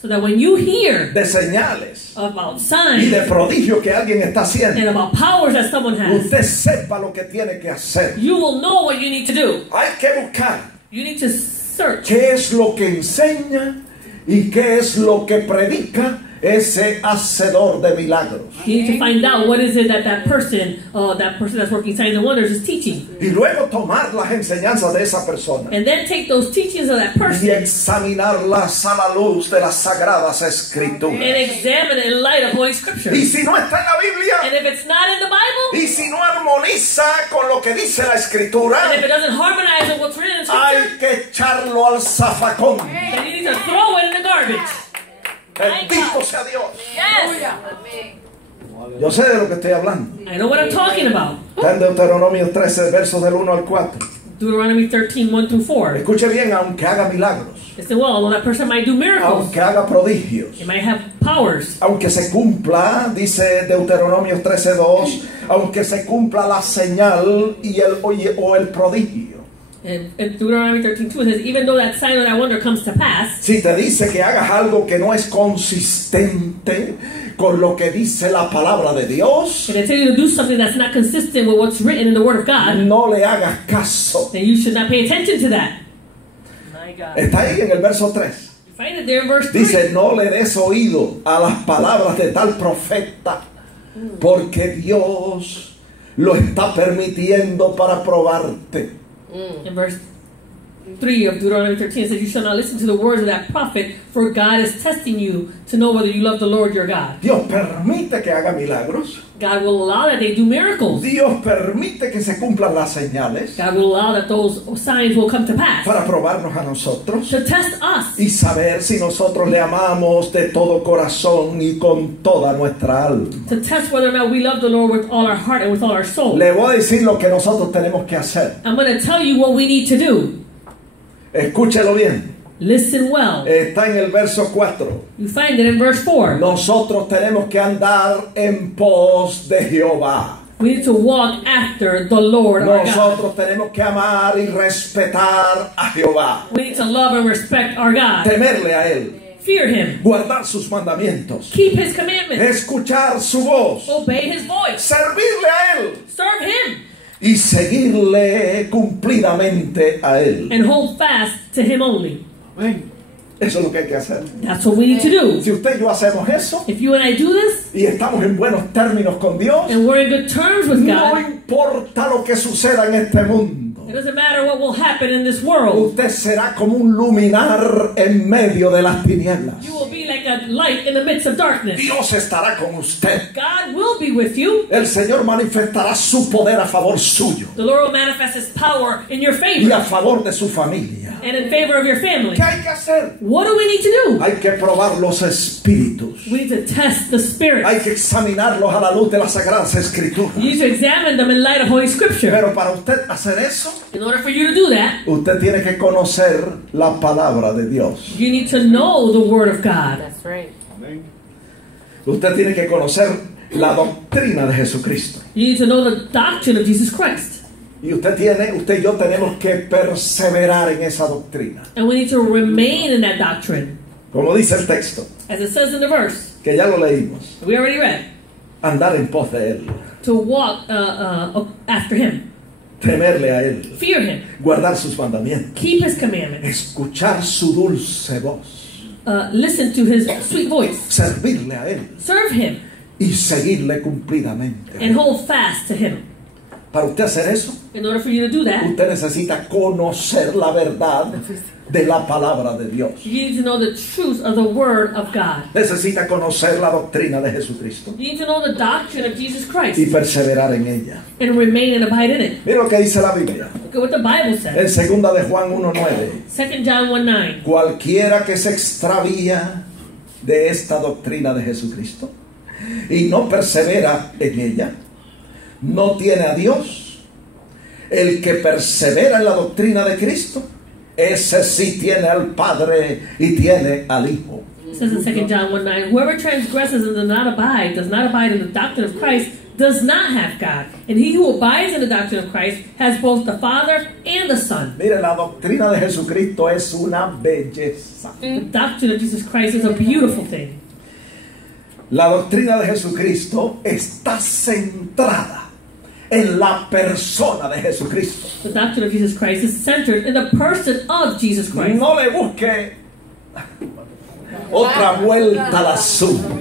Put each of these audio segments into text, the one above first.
So that when you hear de señales about y signs de prodigios que alguien está haciendo, and about powers that someone has, usted sepa lo que tiene que hacer. you will know what you need to do. Hay que buscar You need to search. qué es lo que enseña y qué es lo que predica ese hacedor de milagros. You need to find out what is it that that person that's working signs and wonders is teaching. Y luego tomar las enseñanzas de esa persona And then take those teachings of that y person examinarlas a la luz de las sagradas and escrituras. examine it in light of Holy Scripture. Y si no está en la And Biblia, if it's not in the Bible, y si no armoniza con lo que dice la escritura, and if it doesn't harmonize with what's written in Scripture, hay que echarlo al zafacón. then you need to throw it in the garbage. Bendito sea Dios. Yes! Yo sé de lo que estoy hablando. I know what I'm talking about. Está en Deuteronomio 13, versos del 1 al 4. Deuteronomy 13, 1 through 4. Escuche bien, aunque haga milagros, It said, well, although that person might do miracles, aunque haga prodigios, he might have powers. aunque se cumpla, dice Deuteronomio 13:2, aunque se cumpla la señal o el prodigio. And in Deuteronomy 13:2 it says, even though that sign or that wonder comes to pass, Si te dice que hagas algo que no es consistente con lo que dice la palabra de Dios, and they tell you to do something that's not consistent with what's written in the Word of God, no le hagas caso. then you should not pay attention to that. My God. Está ahí en el verso 3. You find it there in verse 3. Dice, no le des oído a las palabras de tal profeta, porque Dios lo está permitiendo para probarte. In verse 3 of Deuteronomy 13 it says, you shall not listen to the words of that prophet, for God is testing you to know whether you love the Lord your God. Dios permite que haga milagros. God will allow that they do miracles. Dios permite que se cumplan las señales God will allow that those signs will come to pass para probarnos a nosotros to test us y saber si nosotros le amamos de todo corazón y con toda nuestra alma. to test whether or not we love the Lord with all our heart and with all our soul. Le voy a decir lo que nosotros tenemos que hacer. I'm going to tell you what we need to do. Escúchelo bien. Listen well. Está en el verso 4. You find it in verse 4. Nosotros tenemos que andar en pos de Jehová. We need to walk after the Lord our God. Nosotros tenemos que amar y respetar a Jehová. We need to love and respect our God. Temerle a Él. Fear Him. Guardar sus mandamientos. Keep His commandments. Escuchar su voz. Obey His voice. Servirle a Él. Serve Him. Y seguirle cumplidamente a Él. And hold fast to Him only. Eso es lo que hay que hacer. That's what we need to do. Si usted y yo hacemos eso If you and I do this, y estamos en buenos términos con Dios, and we're in good terms with no God, importa lo que suceda en este mundo. it doesn't matter what will happen in this world. Usted será como un luminar en medio de las tinieblas. You will be like a light in the midst of darkness. Dios estará con usted. God will be with you. El Señor manifestará su poder a favor suyo The Lord will manifest His power in your y a favor favor de su familia. and in favor of your family. ¿Qué hay que hacer? What do we need to do? Hay que probar los espíritus. We need to test the Spirit. Hay que examinarlos a la luz de las sagradas escrituras. You need to examine them in light of Holy Scripture. Pero para usted hacer eso, In order for you to do that, usted tiene que conocer la palabra de Dios. you need to know the Word of God. That's right. Usted tiene que conocer la doctrina de Jesucristo. You need to know the doctrine of Jesus Christ. Y usted y yo tenemos que perseverar en esa doctrina. And we need to remain in that doctrine. Como dice el texto, As it says in the verse, que ya lo leímos. we already read, Andar en pos de Él. to walk after Him. Temerle a Él. Fear Him. Guardar sus mandamientos. Keep His commandments. Escuchar su dulce voz. Listen to His sweet voice. Servirle a Él. Serve Him. Y seguirle cumplidamente. And hold fast to Him. Para usted hacer eso, In order for you to do that, usted necesita conocer la verdad de la palabra de Dios. you need to know the truth of the Word of God. Necesita conocer la doctrina de Jesucristo You need to know the doctrine of Jesus Christ y perseverar en ella. and remain and abide in it. Mira lo que dice la Biblia. Look at what the Bible En says. 2 de Juan 1:9. 2 John 1:9. Cualquiera que se extravía de esta doctrina de Jesucristo y no persevera en ella, no tiene a Dios. El que persevera en la doctrina de Cristo, ese sí tiene al Padre y tiene al Hijo. It says in 2 John 1:9, whoever transgresses and does not abide in the doctrine of Christ, does not have God. And he who abides in the doctrine of Christ has both the Father and the Son. Mire, la doctrina de Jesucristo es una belleza. The doctrine of Jesus Christ is a beautiful thing. La doctrina de Jesucristo está centrada en la persona de Jesucristo. The doctrine of Jesus Christ is centered in the person of Jesus Christ. No le busque otra vuelta al asunto.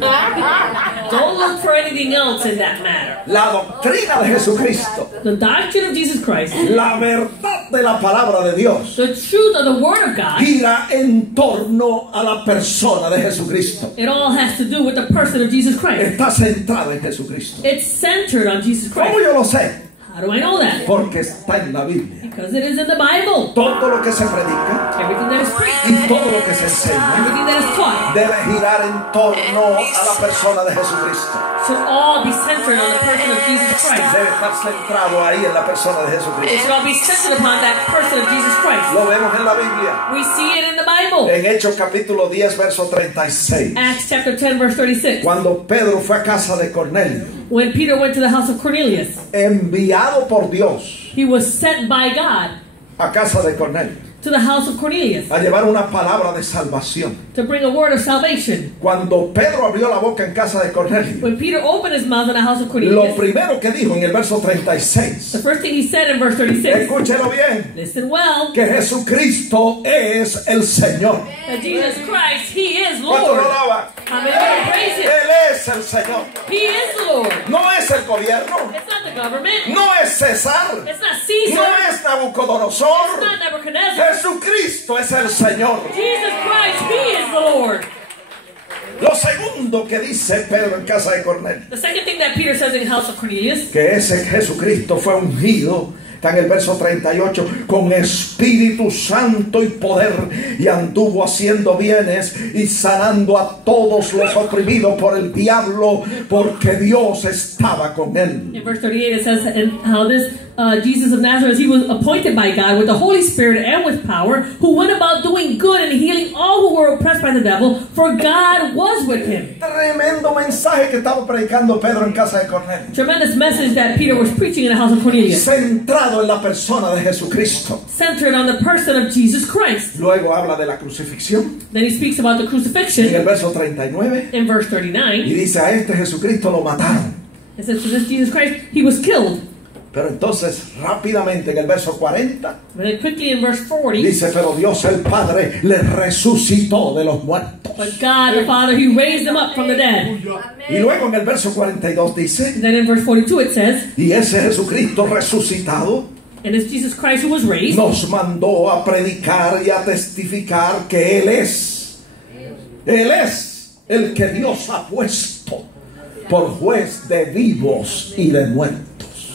Don't look for anything else in that matter. La doctrina de Jesucristo, The doctrine of Jesus Christ, la verdad de la palabra de Dios, the truth of the Word of God, gira en torno a la persona de Jesucristo. it all has to do with the person of Jesus Christ. Está centrada en Jesucristo. It's centered on Jesus ¿Cómo Christ. yo lo sé? How do I know that? Porque está en la Biblia. Because it is in the Bible. Todo lo que se predica Everything that is y preached, todo lo que se enseña everything that is taught, debe girar en torno a la persona de Jesucristo. should all be centered on the person of Jesus Christ. Debe estar centrado ahí en la persona de It Jesucristo. should all be centered upon that person of Jesus Christ. Lo vemos en la Biblia. We see it in the Bible. En Hechos capítulo 10, verso 36. Acts chapter 10, verse 36. Cuando Pedro fue a casa de Cornelio, When Peter went to the house of Cornelius, enviado por Dios he was sent by God a casa de Cornelio, to the house of Cornelius a llevar una palabra de salvación. to bring a word of salvation. Cuando Pedro abrió la boca en casa de Cornelio, When Peter opened his mouth in the house of lo Cornelius, primero que dijo en el verso the 36, first thing he said in verse 36, escúchelo bien, listen well, que Jesucristo es el Señor. that Jesus Christ, He is ¿Cuánto lo Lord. alaban? How many people praise Him? Él es el Señor. He is the Lord. No es el gobierno, It's not the government. no es César, It's not no Caesar. es It's Nabucodonosor. not Nebuchadnezzar. Jesucristo es el Señor. Jesus Christ, He is the Lord. Lo segundo que dice Pedro en casa de Cornelio, The second thing that Peter says in the house of Cornelius, que ese Jesucristo fue ungido, está en el verso 38, con Espíritu Santo y poder, y anduvo haciendo bienes y sanando a todos los oprimidos por el diablo, porque Dios estaba con él. in verse 38 it says and how this Jesus of Nazareth, He was appointed by God with the Holy Spirit and with power, who went about doing good and healing all who were oppressed by the devil, for God was with Him. Tremendo mensaje que estaba predicando Pedro en casa de Cornelio, Tremendous message that Peter was preaching in the house of Cornelius, centrado en la persona de Jesucristo. centered on the person of Jesus Christ. Luego habla de la crucifixión Then he speaks about the en el crucifixion verso 39 in verse y 39. dice: a este Jesucristo lo mataron. It says, to this Jesus Christ, He was killed. Pero entonces rápidamente en el verso 40 But then quickly in verse 40, dice: pero Dios el Padre le resucitó de los muertos. but God the Father, He raised Him up from the dead. Y luego en el verso 42 dice: And then in verse 42 it says, y ese Jesucristo resucitado and it's Jesus Christ who was raised, nos mandó a predicar y a testificar que Él es el que Dios ha puesto por juez de vivos y de muertos.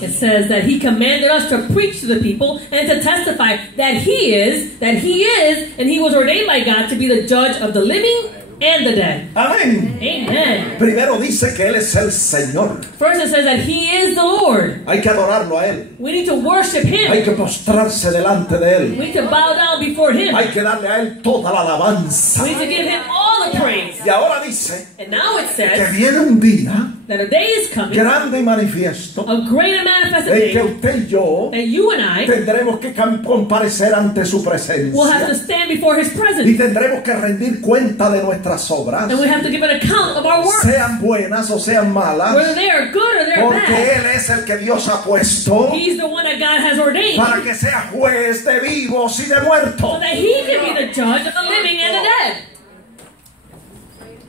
it says that He commanded us to preach to the people and to testify that He is, and He was ordained by God to be the judge of the living and the dead. Amén. Amen. Primero dice que Él es el Señor. First it says that He is the Lord. Hay que adorarlo a Él. We need to worship Hay Him. que postrarse delante de Él. We need to bow down before Him. Hay que darle a Él toda la alabanza. We need to give Him all the praise. Y ahora dice And now it que says viene un día that a day is coming, grande y manifiesto a great and manifested en que day, usted y yo that you and I tendremos que comparecer ante su will have to presencia stand before His y presence. tendremos que rendir cuenta de nuestras obras, And we have to give an account of our work, sean buenas o sean malas, whether they are good or they're porque bad. Él es el que Dios ha puesto He's the one that God has ordained para que sea juez de vivos y de so muertos. that He can be the judge of the living and the dead.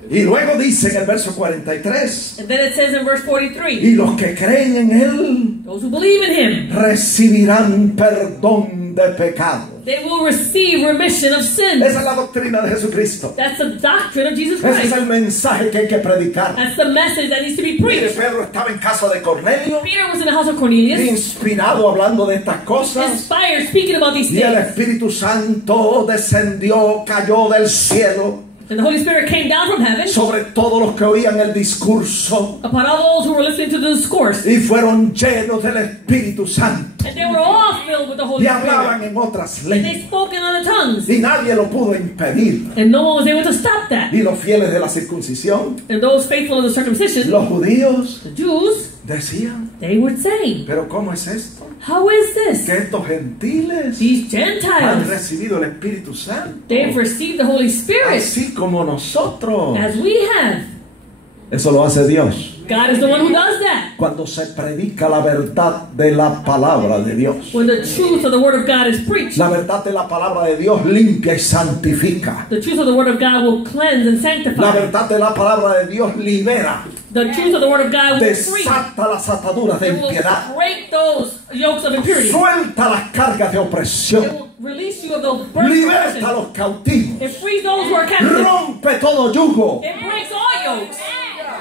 Y luego dice en el verso 43: And then it says in verse 43, y los que creen en Él those who believe in Him, recibirán perdón de pecado. they will receive remission of sins. Esa es la doctrina de Jesucristo. That's the doctrine of Jesus Ese es Christ. el mensaje que hay que predicar. That's the message that needs to be Mire, preached. Pedro estaba en casa de Cornelio, Peter was in the house of Cornelius, inspirado hablando de estas cosas, inspired, speaking about these y el things. Espíritu Santo descendió, cayó del cielo And the Holy Spirit came down from heaven sobre todos los que oían el discurso upon all those who were listening to the discourse. y fueron llenos del Espíritu Santo And they were all filled with the Holy y Spirit. hablaban en otras And they lenguas spoke in other tongues. y nadie lo pudo impedir. And no one was able to stop that. Y los fieles de la circuncisión, And those faithful of the circumcision, los judíos, the Jews, decían, they would say, pero ¿cómo es esto? how is this? Que estos gentiles These han Gentiles, recibido el Espíritu Santo, they've received the Holy Spirit así como nosotros. as we have. Eso lo hace Dios. God is the one who does that. Cuando se predica la verdad de la palabra de Dios. When the truth of the Word of God is preached, La verdad de la palabra de Dios limpia y santifica. the truth of the Word of God will cleanse and La sanctify. verdad de la palabra de Dios libera, The truth of the Word of God will free. desata las ataduras de It will impiedad, break those yokes of impurity. suelta las cargas de It opresión, will release you of those burdens. liberta a los cautivos, It frees those who are captive. rompe todo yugo It breaks all yokes.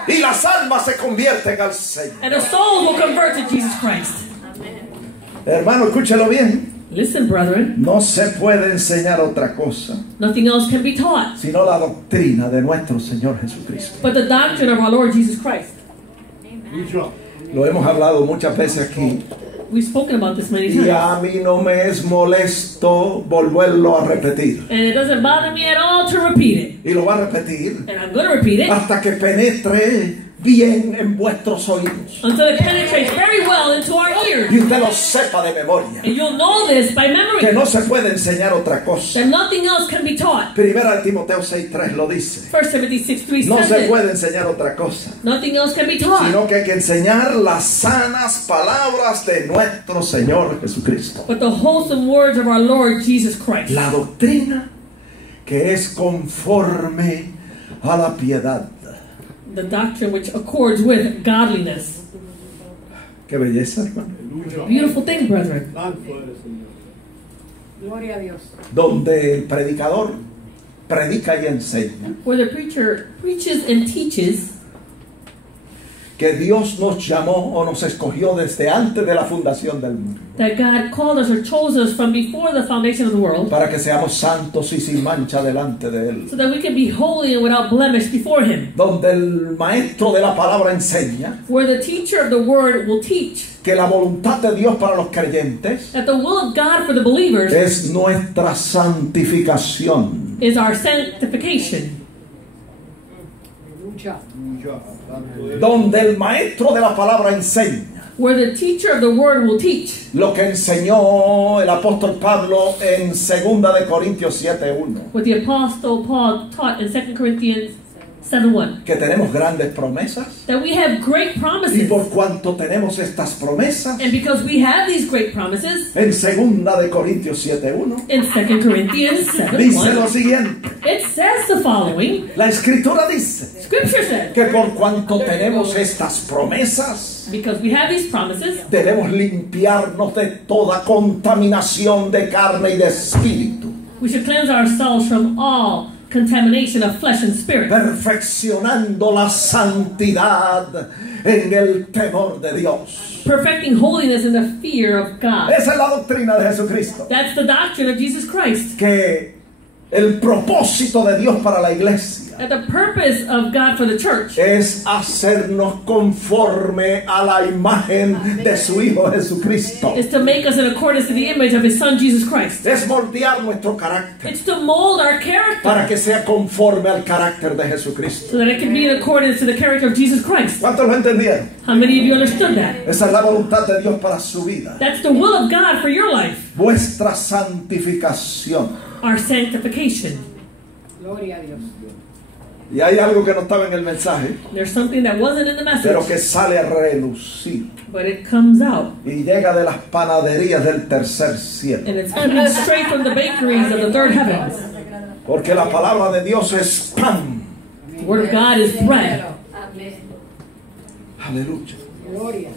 y las almas se convierten al Señor. And the souls will convert to Jesus Christ. Hermano, escúchelo bien. Listen, brethren, No se puede enseñar otra cosa nothing else can be taught sino la doctrina de nuestro Señor Jesucristo. but the doctrine of our Lord Jesus Christ. Lo hemos hablado muchas veces aquí We've spoken about this many y times. a mí no me es molesto volverlo a repetir. And it doesn't bother me at all to repeat it. Y lo va a repetir And I'm going to repeat it hasta que penetre bien en vuestros oídos until it penetrates very well into our ears. y usted lo sepa de memoria, And you'll know this by que memory. no se puede enseñar otra cosa. That nothing else can be taught. Primera de Timoteo 6:3 lo dice. 1 Timothy 6:3 No says se it. puede enseñar otra cosa, Nothing else can be taught sino que hay que enseñar las sanas palabras de nuestro Señor Jesucristo. but the wholesome words of our Lord Jesus Christ. La doctrina que es conforme a la piedad. The doctrine which accords with godliness. Qué belleza, hermano. Beautiful thing, brethren. Gloria a Dios. Donde el predicador predica y enseña Where the preacher preaches and teaches que Dios nos llamó o nos escogió desde antes de la fundación del mundo that God called us or chose us from before the foundation of the world para que seamos santos y sin mancha delante de Él. so that we can be holy and without blemish before Him. Donde el maestro de la palabra enseña Where the teacher of the word will teach que la voluntad de Dios para los creyentes that the will of God for the believers es nuestra santificación. is our sanctification. Lucha. Donde el maestro de la palabra enseña Where the teacher of the word will teach lo que enseñó el apóstol Pablo en 2 de Corintios 7:1, what the apostle Paul taught in 2 Corinthians 7:1. que tenemos grandes promesas That we have great y promises. por cuanto tenemos estas promesas And because we have these great promises, en 2 de Corintios 7:1 in 2 Corinthians dice lo 7:1, siguiente. it says the following. La escritura dice Scripture says, que por cuanto tenemos estas promesas because we have these promises, debemos limpiarnos de toda contaminación de carne y de espíritu, we should cleanse ourselves from all contamination of flesh and spirit, perfeccionando la santidad en el temor de Dios. perfecting holiness in the fear of God. Esa es la doctrina de Jesucristo. That's the doctrine of Jesus Christ. Que el propósito de Dios para la iglesia That the purpose of God for the church es hacernos conforme a la imagen de su Hijo Jesucristo. is to make us in accordance to the image of His Son Jesus Christ. Es moldear nuestro carácter It's to mold our para character que sea conforme al carácter de Jesucristo. so that it can be in accordance to the character of Jesus Christ. ¿Cuántos lo entendieron? How many of you understood that? Esa es la voluntad de Dios para su vida. That's the will of God for your life, Vuestra santificación. our sanctification. Gloria a Dios. Y hay algo que no estaba en el mensaje, There's something that wasn't in the pero message, que sale a relucir but it comes out. y llega de las panaderías del tercer cielo. And it's coming straight from the bakeries of the third heavens. Porque la palabra de Dios es pan. The Word of God is bread. Aleluya. Gloria.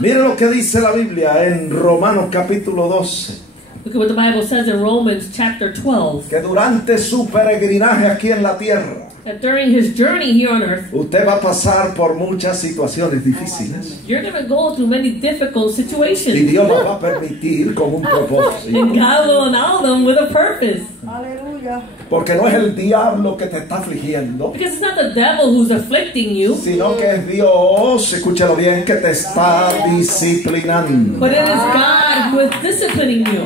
Mire lo que dice la Biblia en Romanos capítulo 12. Look at what the Bible says in Romans chapter 12. Que durante su peregrinaje aquí en la tierra, That during His journey here on earth, usted va a pasar por muchas situaciones difíciles. you're going to go through many difficult Y situations. Dios las va a permitir con un propósito. And God will allow them with a purpose. Aleluya. Porque no es el diablo que te está afligiendo, Because it's not the devil who's afflicting you, sino que es Dios, escúchalo bien, que te está disciplinando. but it is God who is disciplining you.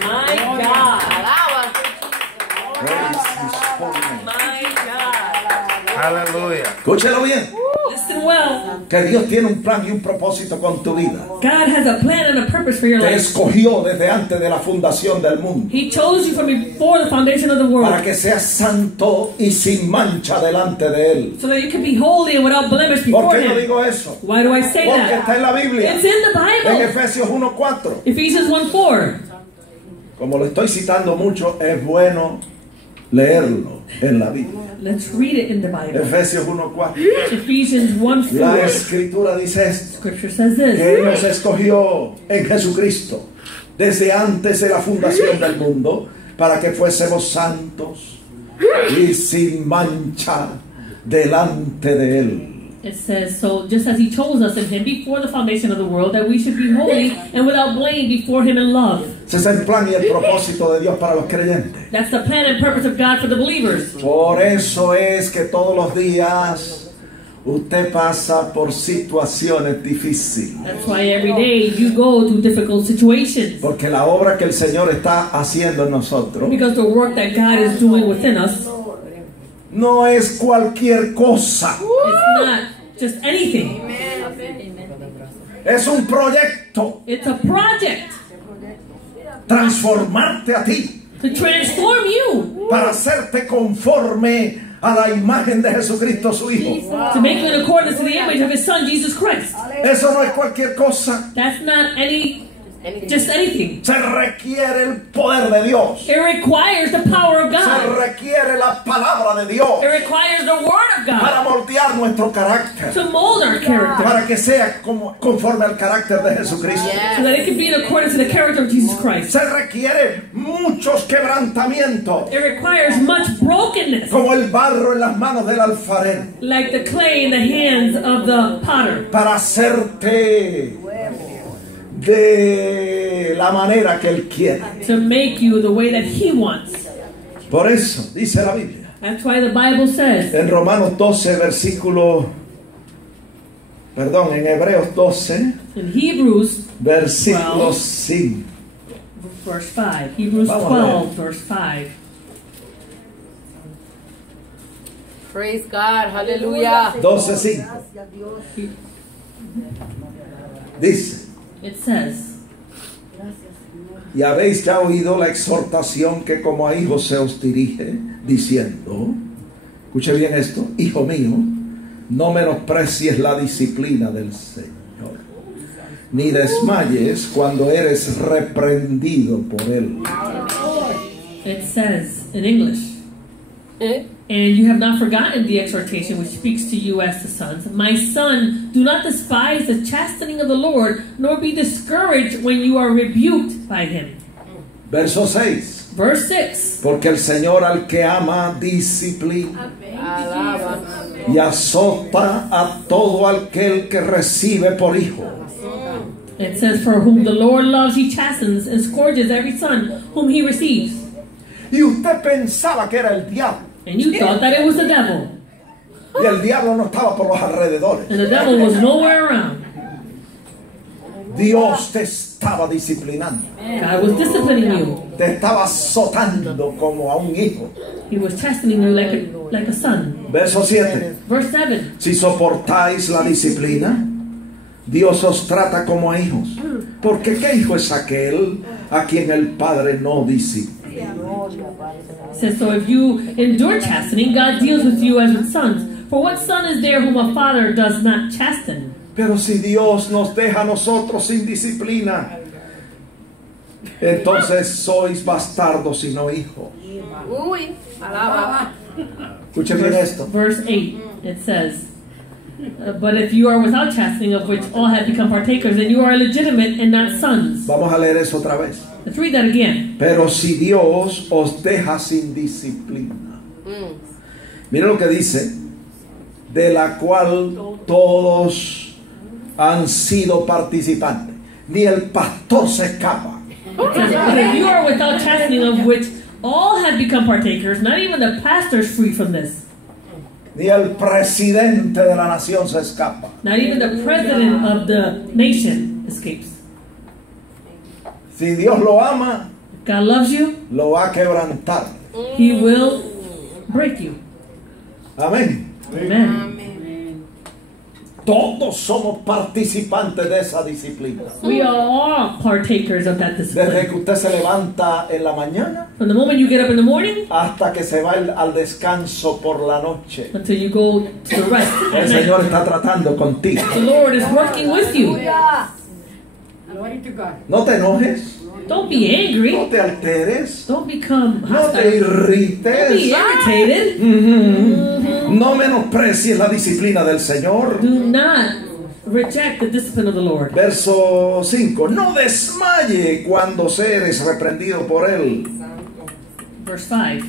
My God. Praise His holy name. My God. Hallelujah. Escúchalo bien, Listen well. que Dios tiene un plan y un propósito con tu vida. God has a plan and a purpose for your Te life. escogió desde antes de la fundación del mundo He chose you from before the foundation of the para world, que seas santo y sin mancha delante de Él. so that you can be holy and without blemish ¿Por before qué no Him. digo eso? Why do I say Porque that? está en la Biblia, It's in the en Bible. Efesios 1:4. Ephesians 1:4. Como lo estoy citando mucho, es bueno leerlo en la Biblia. Let's read it in the Bible. Efesios 1:4. Ephesians La 1:4. Escritura dice esto, Scripture says this. que Él nos escogió en Jesucristo desde antes de la fundación del mundo para que fuésemos santos y sin mancha delante de Él. It says, so just as He chose us in Him before the foundation of the world, that we should be holy and without blame before Him in love. Ese es el plan y el propósito de Dios para los creyentes. That's the plan and purpose of God for the believers. Por eso es que todos los días usted pasa por situaciones difíciles. That's why every day you go to difficult situations. Porque la obra que el Señor está haciendo en nosotros Because the work that God is doing within us, no es cualquier cosa. it's not just anything. Es un proyecto. It's a project Transformarte a ti to transform you, para hacerte conforme a la imagen de Jesucristo su Hijo. to make you in accordance to the image of His Son, Jesus Christ. Eso no es cualquier cosa. That's not just anything. Se requiere el poder de Dios. It requires the power of Se God. requiere la palabra de Dios It requires the Word of para God moldear nuestro carácter, to mold our character, para que sea conforme al carácter de Jesucristo. so that it can be in accordance to the character of Jesus Christ. Se requiere muchos quebrantamientos, It requires much brokenness, como el barro en las manos del alfarero, like the clay in the hands of the potter, para hacerte de la manera que Él quiere. to make you the way that He wants. Por eso dice la Biblia That's why the Bible says en Romanos 12 en Hebreos 12 in Hebrews versículo 5. verse 5, Hebrews Vamos a 12 verse 5. Praise God. Hallelujah. 12:5 dice: It says, y habéis ya oído la exhortación que como a hijos se os dirige, diciendo, escuche bien esto, hijo mío, no menosprecies la disciplina del Señor, ni desmayes cuando eres reprendido por Él. it says in English, and you have not forgotten the exhortation which speaks to you as to sons. My son, do not despise the chastening of the Lord, nor be discouraged when you are rebuked by Him. Verso 6. Verse 6. Porque el Señor al que ama disciplina Alaba. y azota a todo aquel que recibe por hijo. It says, for whom the Lord loves, He chastens and scourges every son whom He receives. Y usted pensaba que era el diablo. And you thought that it was the devil. Y el diablo no estaba por los alrededores. And the devil was nowhere around. Dios te estaba disciplinando. God was disciplining you. Te estaba azotando como a un hijo. He was chastening you like a son. Verso 7. Verse 7. Si soportáis la disciplina, Dios os trata como a hijos. Porque ¿qué hijo es aquel a quien el Padre no disciplina? It says, so if you endure chastening, God deals with you as with sons. For what son is there whom a father does not chasten? Pero si Dios nos deja a nosotros sin disciplina, entonces sois bastardos y no hijos. Uy. Alaba. Escuchen bien esto. Verse 8, it says, but if you are without chastening, of which all have become partakers, then you are illegitimate and not sons. Vamos a leer eso otra vez. Let's read that again. Pero si Dios os deja sin disciplina, mire lo que dice, de la cual todos han sido participantes, ni el pastor se escapa. It says, but if you are without chastening, of which All had become partakers, not even the pastors free from this. Ni el presidente de la nación se escapa. Not even the president of the nation escapes. Si Dios lo ama, If God loves you, lo va a quebrantar. He will break you. Amén. Amen. Todos somos participantes de esa disciplina. We are all partakers of that Desde discipline. que usted se levanta en la mañana From the moment you get up in the morning hasta que se va al descanso por la noche. until you go to the rest El at night. Señor está tratando contigo. The Lord is working with you. Glory to God. No te enojes, Don't be angry. no te alteres, Don't become no te hostile. Don't be irrites. irritated. No menosprecies la disciplina del Señor. Do not reject the discipline of the Lord. Verso 5. No desmaye cuando seres reprendido por Él. Verse 5.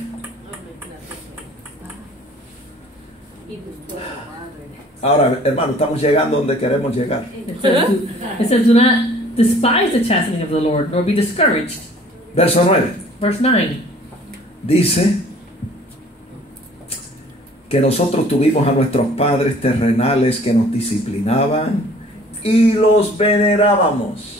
Ahora, hermano, estamos llegando donde queremos llegar. It says, do not despise the chastening of the Lord, nor be discouraged. Verso 9. Verse 9. Dice que nosotros tuvimos a nuestros padres terrenales que nos disciplinaban y los venerábamos.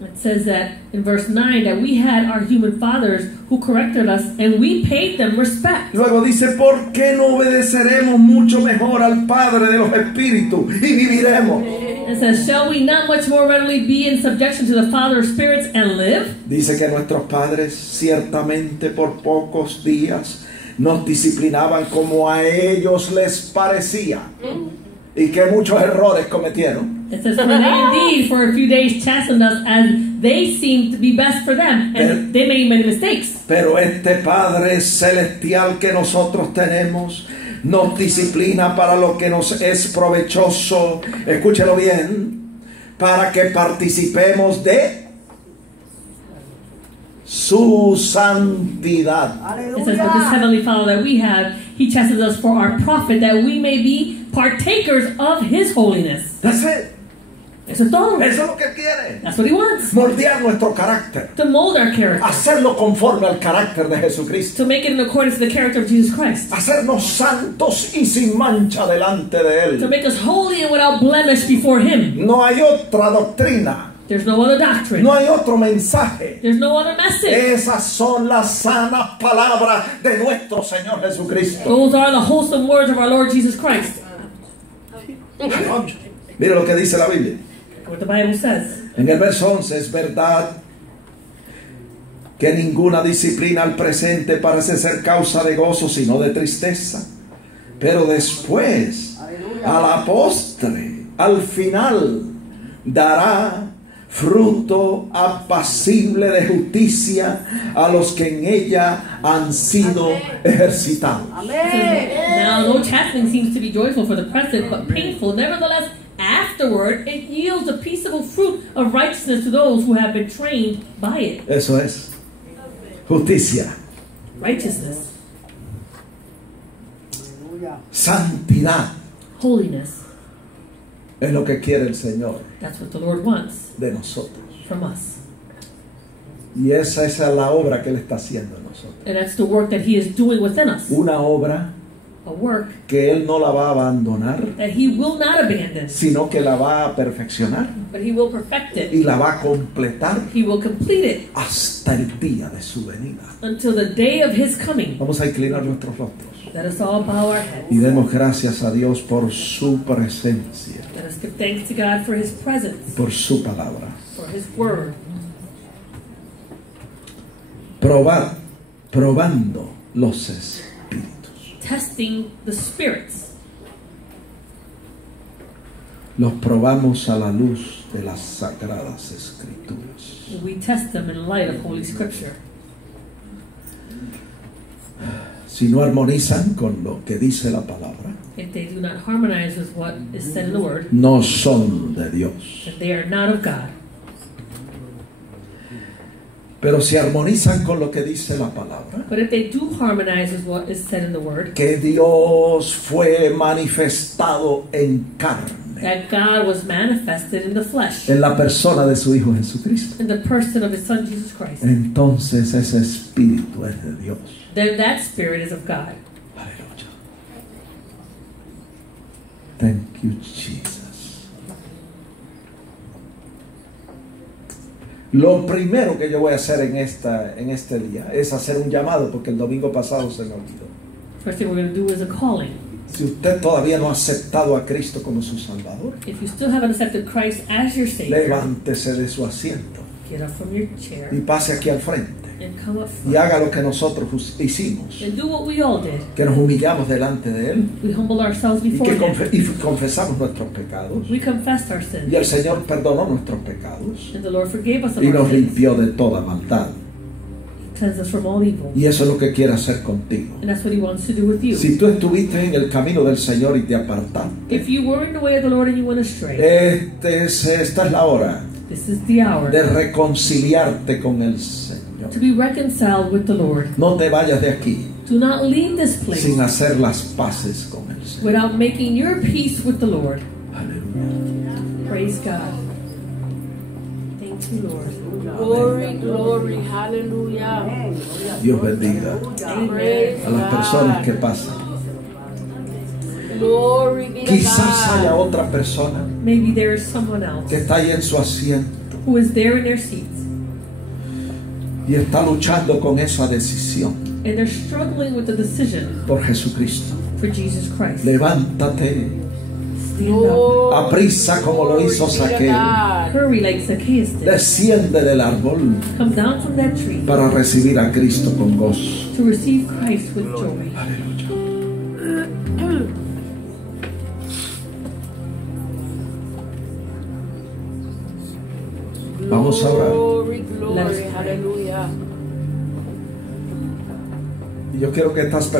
It says that in verse 9 that we had our human fathers who corrected us and we paid them respect. Luego dice, ¿por qué no obedeceremos mucho mejor al Padre de los Espíritus y viviremos? It says, shall we not much more readily be in subjection to the Father of spirits and live? Dice que nuestros padres ciertamente por pocos días nos disciplinaban como a ellos les parecía y que muchos errores cometieron. It says, for they indeed for a few days chastened us as they seemed to be best for them, and they made many mistakes. Pero este Padre celestial que nosotros tenemos nos disciplina para lo que nos es provechoso, escúchelo bien, para que participemos de su santidad. It says, but this heavenly Father that we have, He chastens us for our profit, that we may be partakers of His holiness. That's it. Eso es todo. Eso es lo que quiere. That's what He wants. Moldear nuestro carácter. To mold our character. Hacerlo conforme al carácter de Jesucristo. To make it in accordance to the character of Jesus Christ. Hacernos santos y sin mancha delante de To Él. make us holy and without blemish before Him. No hay otra doctrina. There's no other doctrine. No hay otro mensaje. There's no other message. Esas son las sanas palabras de nuestro Señor Jesucristo. Those are the wholesome words of our Lord Jesus Christ. Mire lo que dice la Biblia. What the Bible says. En el verso 11, es verdad que ninguna disciplina al presente parece ser causa de gozo, sino de tristeza. Pero después, a la postre, al final, dará fruto apacible de justicia a los que en ella han sido ejercitados. It says, now no chastening seems to be joyful for the present, but painful. Nevertheless, afterward it yields a peaceable fruit of righteousness to those who have been trained by it. Eso es justicia, Righteousness, santidad, holiness. es lo que quiere el Señor That's what the Lord wants de nosotros. from us. Y esa es la obra que Él está haciendo en nosotros. And that's the work that He is doing within us. Una obra A work que Él no la va a abandonar, that He will not abandon, sino que la va a perfeccionar but He will perfect it. y la va a completar He will complete it hasta el día de su venida. until the day of His coming. Vamos a inclinar nuestros rostros Let us all bow our heads. y demos gracias a Dios por su presencia, Let us give thanks to God for His presence, por su palabra. for His word. Probando los espíritus. Testing the spirits. Los probamos a la luz de las sagradas escrituras. We test them in light of Holy Scripture. Si no armonizan con lo que dice la palabra, If they do not harmonize with what is said in the Word, no son de Dios. then they are not of God. Pero si armonizan con lo que dice la palabra, But if they do harmonize with what is said in the Word, que Dios fue manifestado en carne, that God was manifested in the flesh, en la persona de su Hijo Jesucristo, in the person of His Son Jesus Christ, entonces ese espíritu es de Dios. then that spirit is of God. Aleluya. Thank you, Jesus. Lo primero que yo voy a hacer en este día es hacer un llamado, porque el domingo pasado se me olvidó. First thing we're going to do is a calling. Si usted todavía no ha aceptado a Cristo como su Salvador, If you still haven't accepted Christ as your Savior, levántese de su asiento get up from your chair y pase aquí al frente and come up y front haga lo que nosotros hicimos, and do what we all did. que nos humillamos delante de Él We humble ourselves y before que Him. confesamos nuestros pecados, We confessed our sins, y el Señor perdonó nuestros pecados and the Lord forgave us of y our nos sins. limpió de toda maldad. He cleansed us from all evil. Y eso es lo que quiere hacer contigo. And that's what He wants to do with you. Si tú estuviste en el camino del Señor y te apartaste, If you were in the way of the Lord and you went astray, esta es la hora this is the hour de reconciliarte con el Señor. to be reconciled with the Lord. No te vayas de aquí Do not leave this place sin hacer las paces con el Señor. without making your peace with the Lord. Aleluya. Praise God. Thank you, Lord. Glory, glory, hallelujah. Dios bendiga Praise a las personas que God. pasan. Glory be to Quizás haya God. otra persona Maybe there is someone else que está ahí en su asiento who is there in their seats y está luchando con esa decisión and they're struggling with the decision por Jesucristo. for Jesus Christ. Levántate, Stand up. Glory, aprisa como lo hizo glory be to Zaqueo. God. Hurry like Zacchaeus did. Desciende del árbol Come down from that tree para recibir a Cristo con gozo. to receive Christ with joy. Aleluya. Vamos a orar. Glory, Let us glory, pray. hallelujah. Y yo quiero que estas personas